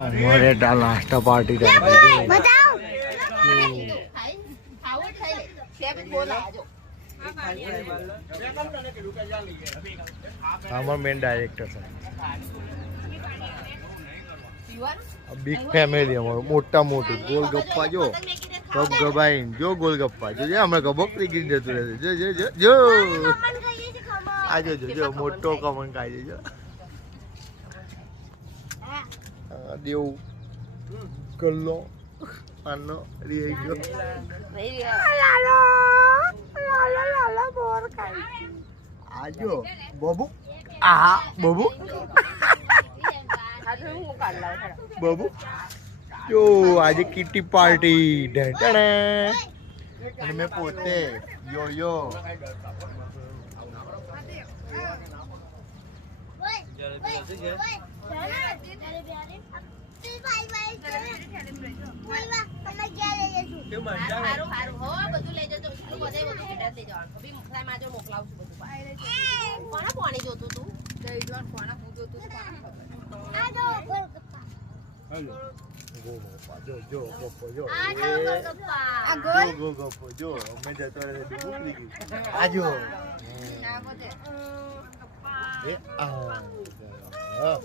हमारे नाश्ता पार्टी हमारा मेन डायरेक्टर है बिग फैमिली हमारो मोटा मोटू गोलगप्पा जो कब गबाई जो गोलगप्पा जो हमें गबोकरी गिर जतु रहे जो जो जो जो आ जो जो जो मोटो कमन खाई जो देव गल्लो अन्नो रियो लालो लालो लालो बोर खाई आजो बबू आहा बबू बबू जो आज किटी पार्टी ढेटणे અને મેં પોતે યો યો જો અમે જતો રહે આજો એ આ